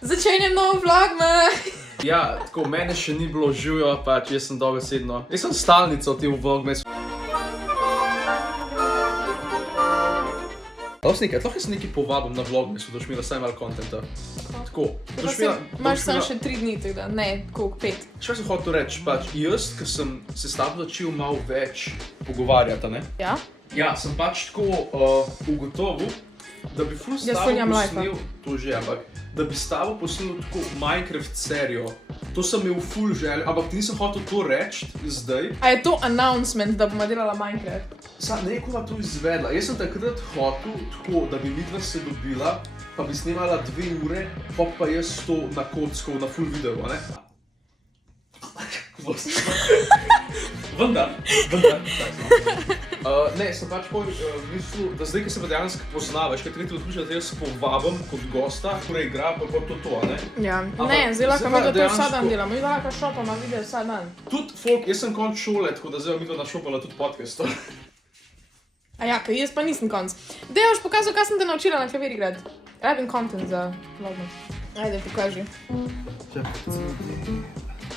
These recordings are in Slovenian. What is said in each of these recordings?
Začenjam nov vlog, Ja, tako, mene še ni bilo živjo, pač jaz sem dobesedno. Jaz sem stalnica v tem vlogmesu. Lahko se nekaj povabim na vlogmesu, da mi da saj malo kontenta. Tako, imaš samo še 3 dni tega, ne, koliko 5. Še sem hotel reči, pač jaz, ko sem se s tabo začel malo več pogovarjati, ne? Ja? Ja, sem pač tako ugotovil, da bi ful s tabo posnel, to že, ampak da bi s tabo posnel tako Minecraft serijo. To sem imel ful željo, ampak ti nisem hotel to reči zdaj. A je to announcement, da bomo delala Minecraft? Ne, ko bom to izvedla. Jaz sem takrat hotel tako, da bi midva se dobila, pa bi snemala 2 ure, pa jaz to na kocko, na full video, ne? Vendar. Ne, sem pač mislil, da zdaj, ki se pa dejansko poznavaš, kaj tretji odkušnja, da jaz povabim kot gosta, torej igra, pa to, ne? Ja, ne, zdaj lahko mi to vsak dan delamo, mi lahko šopamo video vsak dan. Tudi folk, jaz sem konc šole, tako da zdaj mi to našopala tudi podcast. A ja, kaj jaz pa nisem konc. Dej boš pokazal, kaj sem te naučila na klavir igrati. Rabim content za vlogmas. Ajde, pokaži.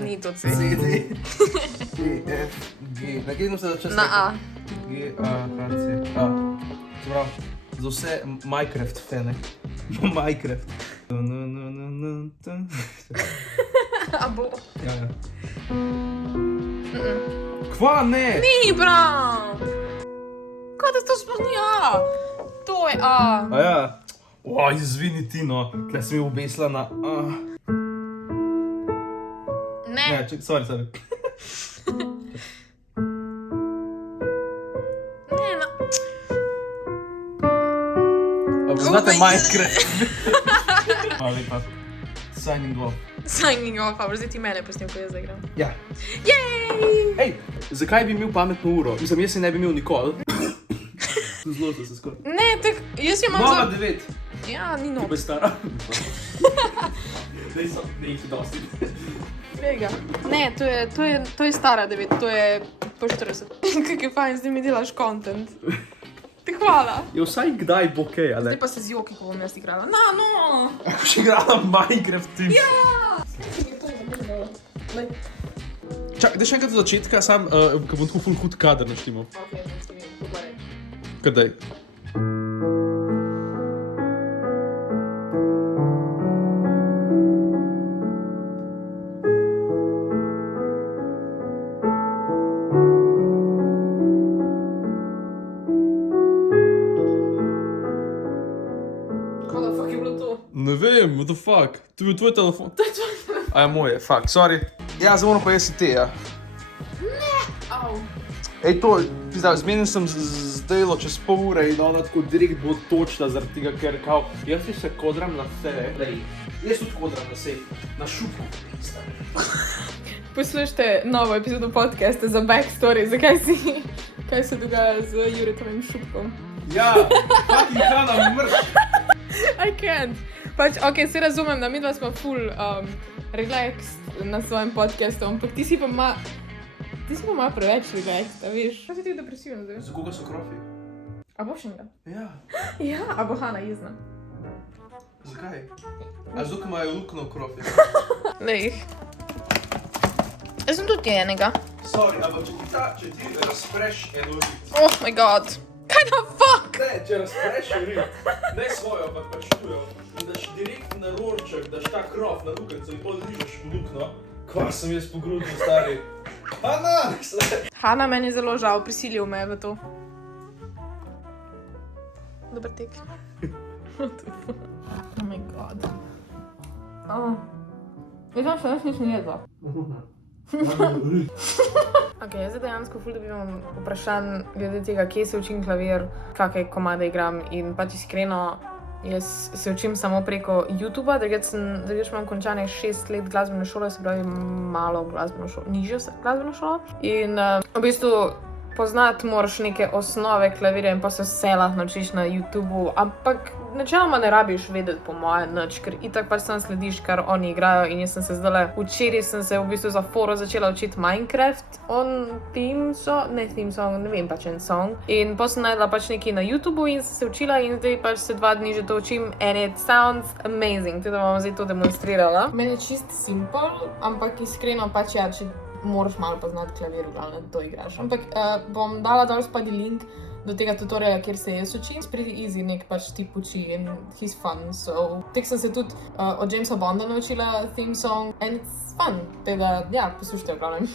Ni to C. C, D, E, F, G. Na kje smo se začeli? Na A. G, A, H, C, A. Čeprav, za vse Minecraft fane. Minecraft. A bo? Ja. Kva ne? Ni prav! Kaj da to sploh ni A? To je A. A ja. O, izvini ti no, tle sem jo obesila na A. Ne. Ne, ček, sorry. Ne, na... A poznate Minecraft? Hvala lepa. Signing off. Signing off, a zdaj ti mene posnil, ko jaz zaigram. Ja. Jej! Ej, zakaj bi imel pametno uro? Mislim, jaz se ne bi imel nikoli. Zelo se skoraj. Ne, tak, jaz jo imam Nova za... 9. Ja, ni nov. Ti bo stara. Ne jih dosti. Vega. Ne, to je stara 9, to je po 40. Kak je fajn, zdaj mi delaš content. Ti hvala. Je vsaj kdaj bo kaj, ali? Zdaj pa se z joki, ko bom jaz igrala. No! Boš igrala Minecraft tim. Ja! Čak, da še enkrat od začetka, sam, ko bom tako ful hud kader naštimo. Ok, zdaj mi kako reči. Kadaj? Kaj da fuck je bilo to? Ne vem, what the fuck? To je bil tvoj telefon? To je tvoj telefon. A je moje, fuck, sorry. Ja, zdaj moram pa jaz te, ja. Au. Ej, to, pizda, zmenil sem z delo čez pol ure in ona tako direkt bo točna zaradi tega, ker kao, jaz se kodram na vse, jaz tudi kodram na vse, na šupku, pizda. Poslušajte novo epizodo podcasta za backstory, kaj se dogaja z Juretovim šupkom. Ja, fucking Hana, mrš. I can't. Pač, ok, se razumem, da midva smo full relaxed na svojem podcastu, ampak ti si pa malo preveč relaxed, a veš? Kaj si ti depresiven zdaj? Za koga so krofi? A boš enega? Ja. Ja, a bo Hana jezna. Zakaj? A zato, ker imajo luknjo v krofi? Lej. Jaz sem tudi enega. Sorry, ampak če ti razpreš eno rit. Oh my god. Kaj da fuck? Ne, če razpreš rit, ne svojo, ampak pač tujo, in daš direkt na roček, daš ta krof na luknjico in pol rižeš v luknjo, kva sem jaz pogrudil, stari. Hana! Hana, meni je zelo žal, prisilil me v to. Dober tek. What the fuck? Oh my god. Jaz še nisem jedla. Ok, jaz zdaj dejansko ful dobivam vprašanj glede tega, kje se učim klavir, kakaj komade igram in pač iskreno, jaz se učim samo preko YouTubea, drugače imam končane 6 let glasbene šole, se pravi malo glasbeno šolo, nižjo glasbeno šolo. In v bistvu poznati moraš neke osnove klavirja in pa se vse lahko naučiš na YouTubu, ampak načeloma ne rabiš vedeti po mojem nič, ker itak pač sam slediš, kar oni igrajo in jaz sem se zdajle, včeraj sem se v bistvu za foro začela učiti Minecraft ne vem pač en song in pa sem najdela pač nekaj na YouTubu in sem se učila in zdaj pač se 2 dni že to učim and it sounds amazing, tudi da bom zdaj to demonstrirala. Meni je čist simple, ampak iskreno pač ja, če moraš malo poznati klavir, v glavnem, da to igraš. Ampak bom dala dol spodaj link do tega tutoriala, kjer se jaz učim. It's pretty easy, nek pač tip uči in he's fun, so... Tek sem se tudi od Jamesa Bonda naučila theme song and it's fun, tega, ja, poslušajte, v glavnem.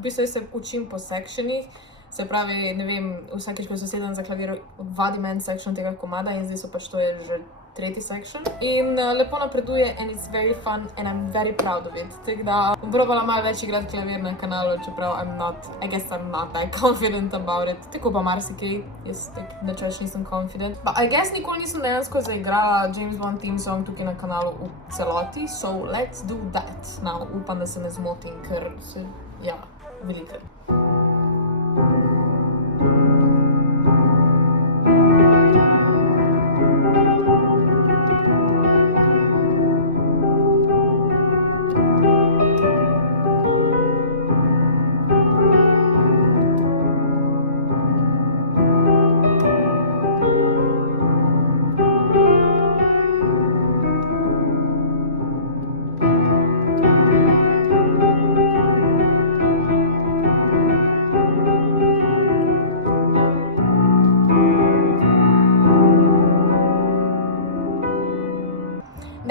V bistvu se učim po sectionih, se pravi, ne vem, vsakič, ko sedem za klavir, vadim en section tega komada in zdaj so pač to je že 3. section. In lepo napreduje and it's very fun and I'm very proud of it. Tako da bom probala malo več igrati klavir na kanalu, čeprav I guess I'm not that confident about it. Tako pa marsikaj, jaz tako nisem confident. But I guess nikoli nisem dejansko zaigrala James Bond theme song tukaj na kanalu v celoti, so let's do that. Now, upam, da se ne zmotim, ker se, ja, veliko.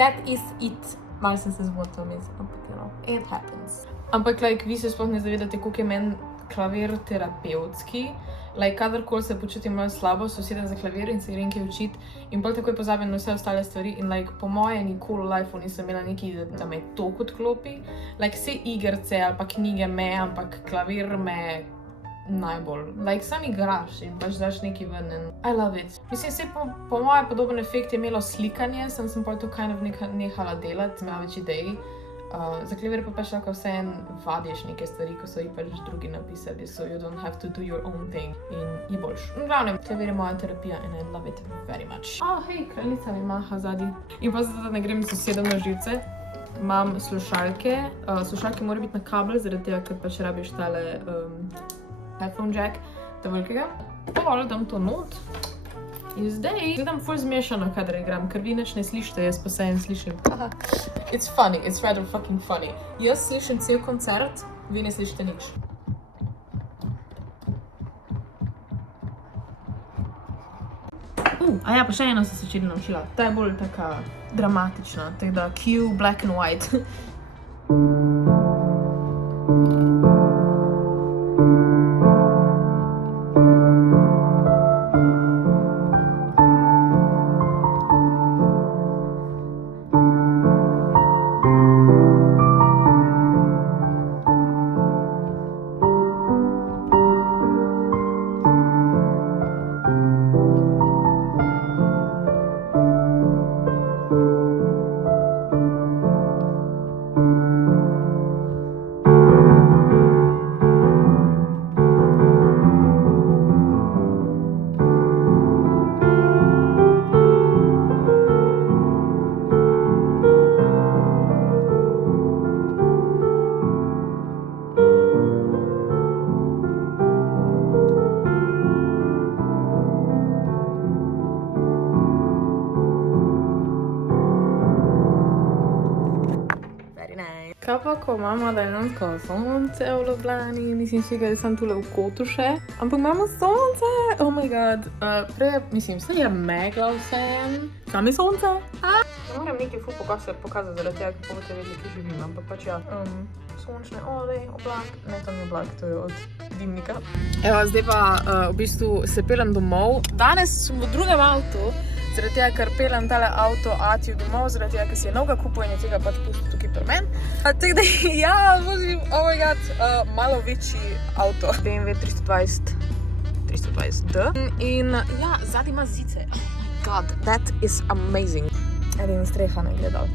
That is it. Malo sem se zmotila, ampak it happens. Ampak, vi se sploh ne zavedate, koliko je meni klavir terapevtski. Kadarkoli se počutim malo slabo, se usedem za klavir in se grem kaj učiti in bolj takoj pozabim na vse ostale stvari in po moje nikoli v lifeu nisem imela nekaj, da me toliko odklopi. Vse igrice ali pa knjige me, ampak klavir me najbolj. Sam igraš in pač daš nekaj ven in I love it. Mislim, vse po moje podoben efekt je imelo slikanje, sem pa to kind of nehala delati, imela več idej. Za klavir pa pač lahko vseeno vadiš neke stvari, ko so jih pač drugi napisali, so you don't have to do your own thing in je boljš. V glavnem, klavir je moja terapija and I love it very much. Hej, kraljica mi maha zadnji. In pa zato, da ne grem sosedom na živce, imam slušalke. Slušalke morajo biti na kabel, zaradi tega, ker pač rabiš tale headphone jack, ta velikega. Pol dam to not. In zdaj gledam ful zmešano, kadar igram, ker vi nič ne slišite, jaz pa se en slišim. It's funny, it's rather fucking funny. Jaz slišim cel koncert, vi ne slišite nič. A ja, pa še eno sem se včeraj naučila. Ta je bolj taka dramatična, tako da cue black and white. Kaj pa, ko imamo dejansko sonce v Ljubljani, mislim si, da sem tule v kotu še, ampak imamo sonce, oh my god. Se je megla vsem. Kam je sonce? Ne moram nekaj ful pokazati, zaradi tega, ker boste vedeli, ki živim, ampak pač ja. sončne, oblak. Ne, to ni oblak, to je od dimnika. Evo, zdaj pa v bistvu se pelem domov. Danes sem v drugem avtu, zaradi tega, ker pelem tale avto Atiju domov, zaradi tega, ker si je novega kupil in je tega pač pustil tukaj pri meni. Tako da, ja, vozim, oh my god, malo večji avto. BMW 320D. In ja, zadnji ima zice. Oh my god, that is amazing. Edin streha ne gledal.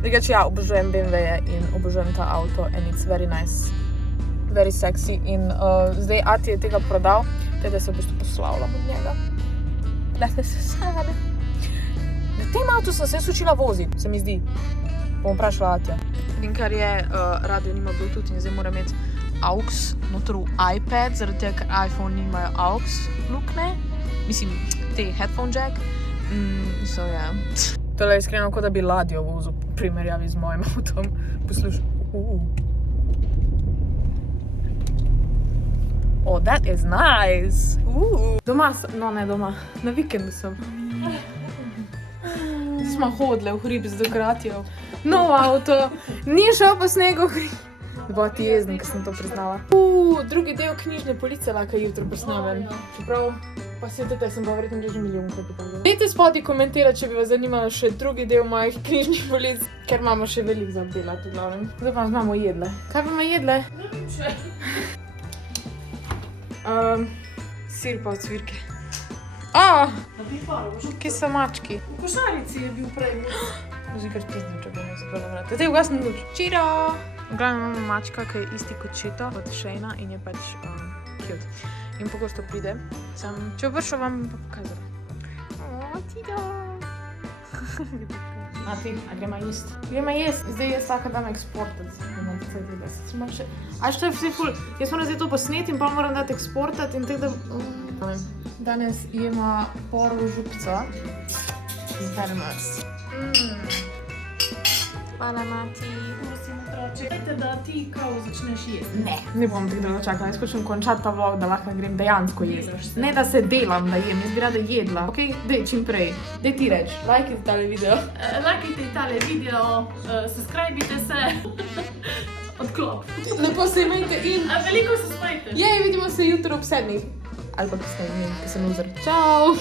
Drugače, ja, obožujem BMW-je in obožujem ta avto and it's very nice, very sexy. In zdaj Ati je tega prodal, teda se v bistvu poslavljam od njega. Dajte se sane. Na tem avtu sem se učila voziti, se mi zdi. Bom vprašala Atija. In ker je radio nima Bluetooth in zdaj mora imeti AUX noter v iPad, zaradi tega, ker iPhone nimajo AUX lukne. Mislim, te headphone jack. So, ja. Tole je iskreno, kot da bi ladjo vozil v primerjavi z mojim avtom. Poslušaj. Oh, that is nice. Doma sem, no ne doma, na vikendu sem. Zdaj smo hodile v hrib z Dogratijev. Nov avto, ni šel po snegu v hrib. Bo ti jezen, ker sem to priznala. Drugi del knjižne police lahko jutro posnamem. Čeprav, pa svetite, sem pa verjetno že milijonkrat pokazala. Dajte spodaj komentirati, če bi vas zanimalo še drugi del mojih knjižnih polic, ker imamo še veliko za obdelati, v glavnem. Zdaj pa imamo jedle. Kaj bomo jedle? Ne vem če. Sir pa ocvirke. Na piparu, Kje so mački? v košarici je bil prej. Zdaj kar spizno, če bomo zapravo vrati. Zdaj ugasnem luč. Čiro! V glavnem imamo mačka, ki je isti kot Čito, od Shayna in je pač cute. In pogosto pride. Če bo prišel, vam pa pokazala. Čito! A ti, a gremo jest? Gremo jest. Zdaj je vsaka dan eksportat. A što je vse ful? Jaz moram zdaj to posneti in pa moram dati eksportat in tako da... Danes jema prvo župco. It's very nice. Hvala, Mati. Prosim, otroče. Dajte, da ti kao začneš jesti. Ne bom tako dolgo čakala. Jaz hočem končati ta vlog, da lahko grem dejansko jesti. Ne, da se delam, da jem. Jaz bi rada jedla. Ok, dej čim prej. Dej ti reč. Lajkajte tale video. Lajkajte tale video, subscribite se. Odklop. Lepo se imejte in... Veliko se smajte. Jej, vidimo se jutro ob 7. Ali pa kasneje, ne vem, ker sem loser. Čau!